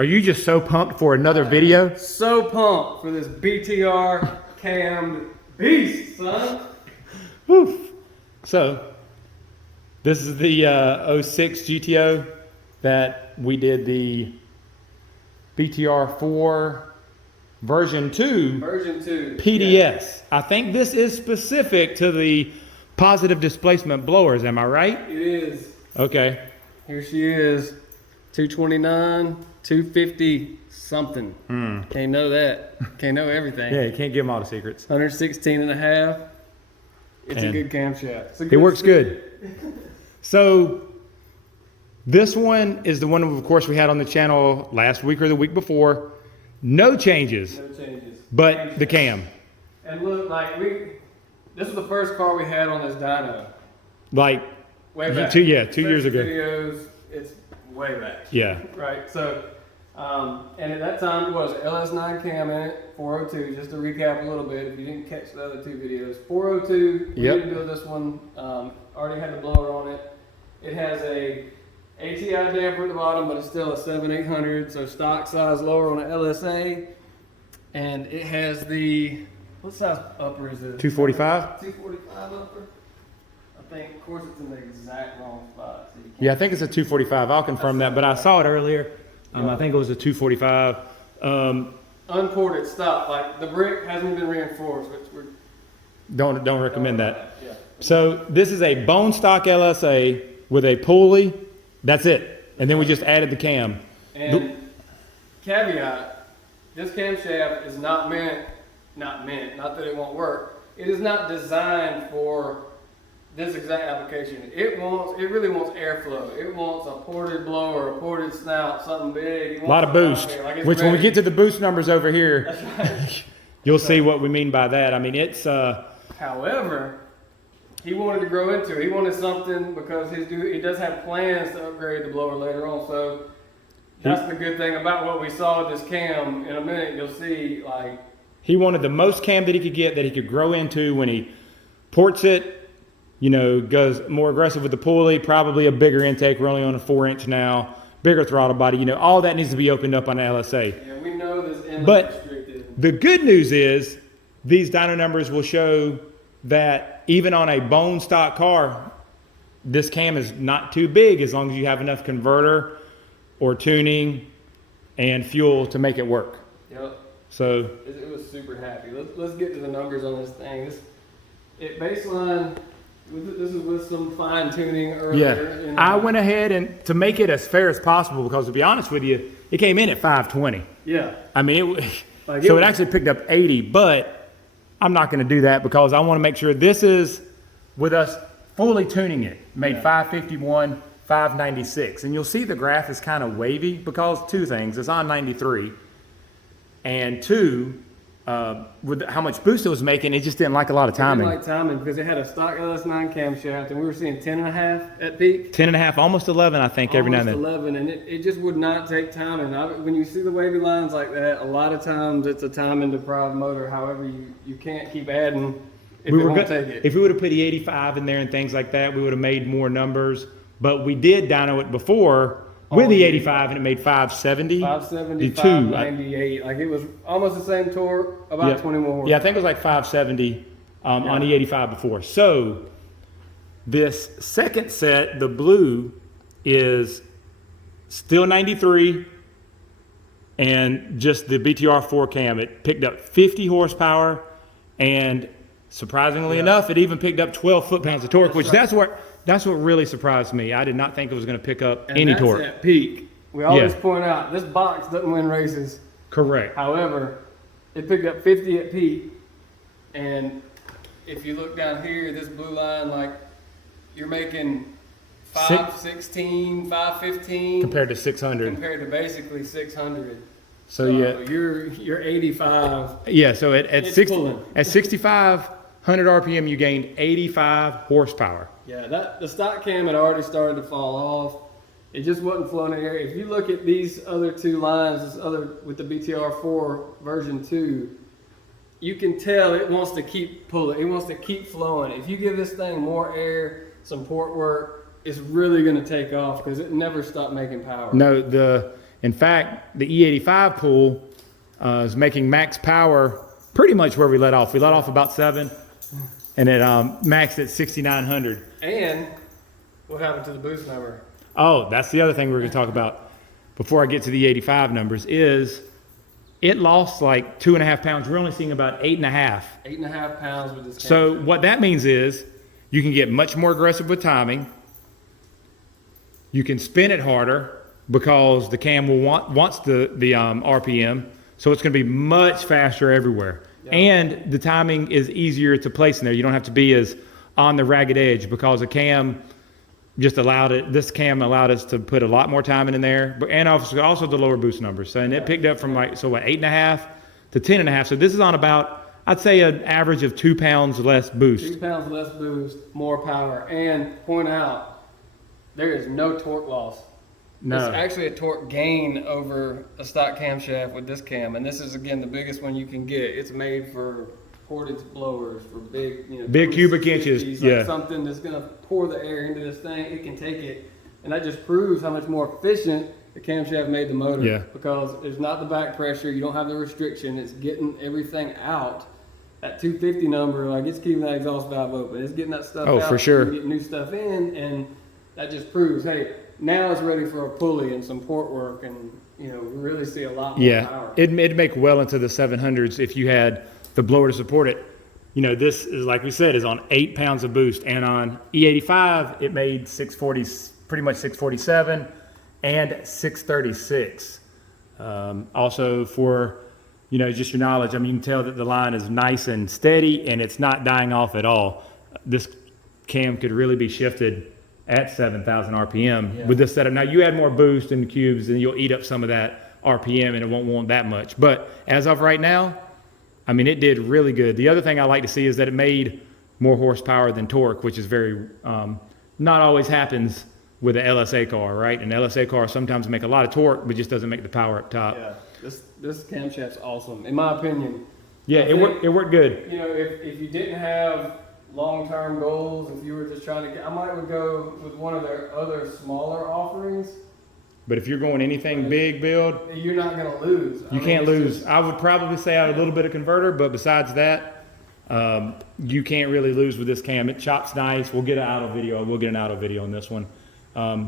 Are you just so pumped for another video? So pumped for this BTR cam beast, son. Woof. So, this is the 06 GTO that we did the BTR 4 version 2 PDS. Yeah. I think this is specific to the positive displacement blowers, am I right? It is. Okay. Here she is, 229, 250 something. Can't know that. Can't know everything. Yeah, you can't give them all the secrets. 116 and a half. It's a good camshaft. It works good. So this one is the one, of course, we had on the channel last week or the week before. No changes. No changes. But Camshaft. the cam. And look, like this was the first car we had on this dyno. Like way back. 2 years ago. Videos, it's way back. Yeah. Right. So, and at that time it was LS9 cam in it, 402. Just to recap a little bit, if you didn't catch the other two videos, 402. We didn't do this one. Already had the blower on it. It has a ATI damper at the bottom, but it's still a 7/800, so stock size lower on an LSA. And it has the, what size upper is it? 245? 245 upper. I think, of course, it's in the exact wrong spot. So Yeah, I think it's a 245. I'll confirm that, but I saw it earlier. I think it was a 245. Unported stop, like the brick hasn't been reinforced, which we're Don't recommend that. Yeah. So this is a bone stock LSA with a pulley. That's it. And then we just added the cam. And caveat, this camshaft is not that it won't work. It is not designed for this exact application. It really wants airflow. It wants a ported blower, a ported snout, something big. A lot of boost. Which when we get to the boost numbers over here, That's right. you'll see what we mean by that. I mean, it's However, he wanted to grow into it. He wanted something because he does have plans to upgrade the blower later on. So that's the good thing about what we saw with this cam. In a minute, you'll see, like, he wanted the most cam that he could get, that he could grow into when he ports it. You know, goes more aggressive with the pulley, probably a bigger intake. We're only on a 4-inch now, bigger throttle body. You know, all that needs to be opened up on an LSA. Yeah, we know this inlet But restricted. the good news is these dyno numbers will show that even on a bone stock car, this cam is not too big as long as you have enough converter or tuning and fuel to make it work. Yep. So It was super happy. Let's get to the numbers on this thing. Baseline. This is with some fine tuning earlier. yeah, I went ahead and to make it as fair as possible, because to be honest with you, it came in at 520. Yeah. I mean, it actually picked up 80, but I'm not going to do that because I want to make sure this is with us fully tuning it. Made 551, 596. And you'll see the graph is kind of wavy because two things. It's on 93. And two, with how much boost it was making, it just didn't like a lot of timing. It didn't like timing because it had a stock LS9 camshaft and we were seeing 10.5 at peak. 10.5, almost 11, I think, every now and then. Almost 11, and it just would not take timing. When you see the wavy lines like that, a lot of times it's a timing deprived motor. However, you can't keep adding if it won't take it. If we would have put the 85 in there and things like that, we would have made more numbers. But we did dyno it before with the 85, and it made 570. 570, 2. 598. Like, it was almost the same torque, about 20 more horsepower. Yeah, I think it was like 570 on the 85 before. So this second set, the blue, is still 93, and just the BTR 4 cam. It picked up 50 horsepower, and surprisingly enough, it even picked up 12 foot-pounds of torque, that's what really surprised me. I did not think it was going to pick up any torque. At peak. We always point out, this box doesn't win races. Correct. However, it picked up 50 at peak, and if you look down here, this blue line, like, you're making 516, 515 compared to 600. Compared to basically 600. So yeah, you're 85. Yeah, so at 6,500 RPM, you gained 85 horsepower. Yeah, the stock cam had already started to fall off. It just wasn't flowing in the air. If you look at these other two lines, with the BTR 4 version 2, you can tell it wants to keep pulling. It wants to keep flowing. If you give this thing more air, some port work, it's really going to take off because it never stopped making power. No, In fact, the E85 pool is making max power pretty much where we let off. We let off about 7, and it maxed at 6,900. And what happened to the boost number? Oh, that's the other thing we're going to talk about before I get to the 85 numbers is it lost like 2.5 pounds. We're only seeing about 8.5. 8.5 pounds with this camshaft. So what that means is you can get much more aggressive with timing. You can spin it harder because the cam will wants the RPM. So it's going to be much faster everywhere. Yep. And the timing is easier to place in there. You don't have to be as on the ragged edge because the cam just this cam allowed us to put a lot more timing in there, but and also the lower boost numbers. So, and it picked up from 8.5 to 10.5. So this is on about, I'd say, an average of 2 pounds less boost. 2 pounds less boost, more power. And point out, there is no torque loss. No. It's actually a torque gain over a stock camshaft with this cam. And this is, again, the biggest one you can get. It's made for portage blowers, for big, big cubic inches. Like something that's going to pour the air into this thing. It can take it. And that just proves how much more efficient the camshaft made the motor. Yeah. Because there's not the back pressure. You don't have the restriction. It's getting everything out. That 250 number, like, it's keeping that exhaust valve open. It's getting that stuff out. Oh, for sure. Getting new stuff in. And that just proves, hey, now it's ready for a pulley and some port work. And, we really see a lot more power. It'd make well into the 700s if you had the blower to support it. This is, like we said, is on 8 pounds of boost, and on E85 it made 640, pretty much 647 and 636. Also, for just your knowledge, you can tell that the line is nice and steady and it's not dying off at all. This cam could really be shifted at 7,000 RPM with this setup. Now you add more boost in the cubes and you'll eat up some of that RPM and it won't want that much. But as of right now, it did really good. The other thing I like to see is that it made more horsepower than torque, which is very, not always happens with an LSA car, right? An LSA car sometimes make a lot of torque, but just doesn't make the power up top. Yeah, this camshaft's awesome, in my opinion. Yeah, it worked good. If you didn't have long-term goals, if you were just trying to I would go with one of their other smaller offerings. But if you're going anything big build, you're not going to lose. You can't lose. I would probably say add a little bit of converter, but besides that, you can't really lose with this cam. It chops nice. We'll get an auto video. We'll get an auto video on this one.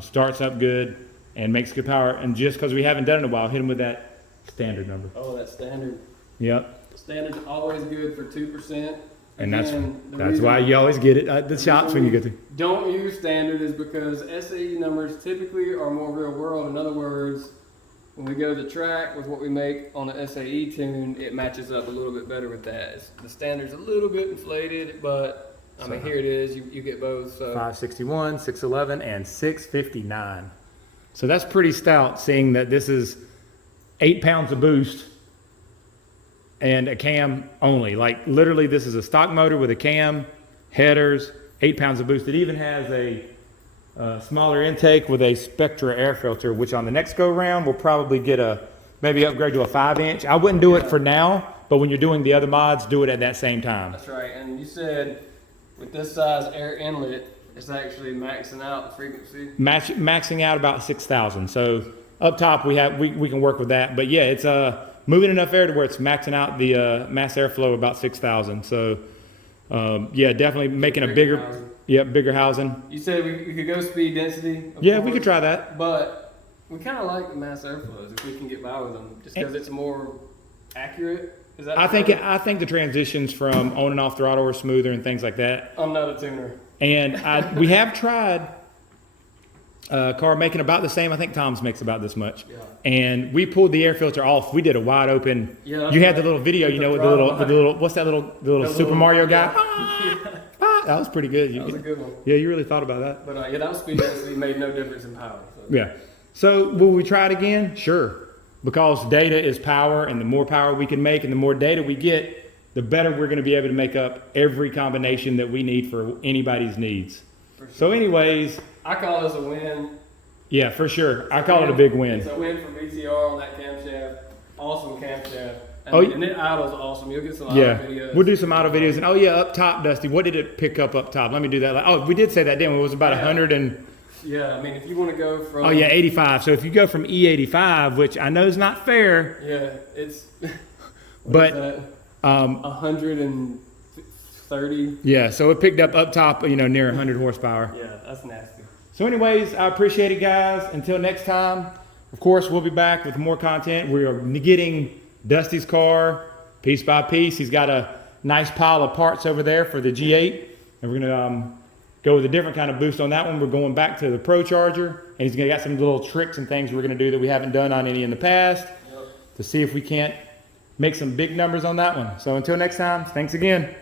Starts up good and makes good power. And just because we haven't done it in a while, hit them with that standard number. Oh, that standard. Yep. Standard's always good for 2%. And that's why you always get it at the shops when you get to. Don't use standard is because SAE numbers typically are more real world. In other words, when we go to the track with what we make on the SAE tune, it matches up a little bit better with that. The standard's a little bit inflated, but here it is. You get both. So 561, 611, and 659. So that's pretty stout, seeing that this is 8 pounds of boost and a cam only. Like literally, this is a stock motor with a cam, headers, 8 pounds of boost. It even has a smaller intake with a Spectra air filter, which on the next go round we'll probably get maybe upgrade to a 5-inch. I wouldn't do it for now, but when you're doing the other mods, do it at that same time. That's right. And you said with this size air inlet, it's actually maxing out the frequency. Maxing out about 6,000. So up top we can work with that. But yeah, it's moving enough air to where it's maxing out the mass airflow about 6,000. So yeah, definitely making a bigger housing. You said we could go speed density. Yeah, we could try that. But we kind of like the mass airflows if we can get by with them, just because it's more accurate. Is that? I think the transitions from on and off throttle are smoother and things like that. I'm not a tuner. And we have tried car making about the same. I think Tom's makes about this much. Yeah. And we pulled the air filter off. We did a wide open. Yeah, you had the little video, with the little what's that little Super Mario guy? That was pretty good. That was a good one. Yeah, you really thought about that. But that was speed density made no difference in power. So. Yeah. So will we try it again? Sure. Because data is power, and the more power we can make and the more data we get, the better we're going to be able to make up every combination that we need for anybody's needs. For sure. So anyways, I call this a win. Yeah, for sure. I call it a big win. It's a win for BTR on that camshaft. Awesome camshaft. And it idles awesome. You'll get some auto videos. We'll do some auto videos. And up top, Dusty, what did it pick up top? Let me do that. Oh, we did say that, didn't we? It was about 100 and Yeah, I mean, if you want to go from... Oh yeah, 85. So if you go from E85, which I know is not fair. Yeah, it's... But 130. Yeah, so it picked up top, near 100 horsepower. Yeah, that's nasty. So anyways, I appreciate it, guys. Until next time, of course, we'll be back with more content. We are getting Dusty's car piece by piece. He's got a nice pile of parts over there for the G8. And we're going to go with a different kind of boost on that one. We're going back to the Pro Charger. And he's going to got some little tricks and things we're going to do that we haven't done on any in the past. Yep. To see if we can't make some big numbers on that one. So until next time, thanks again.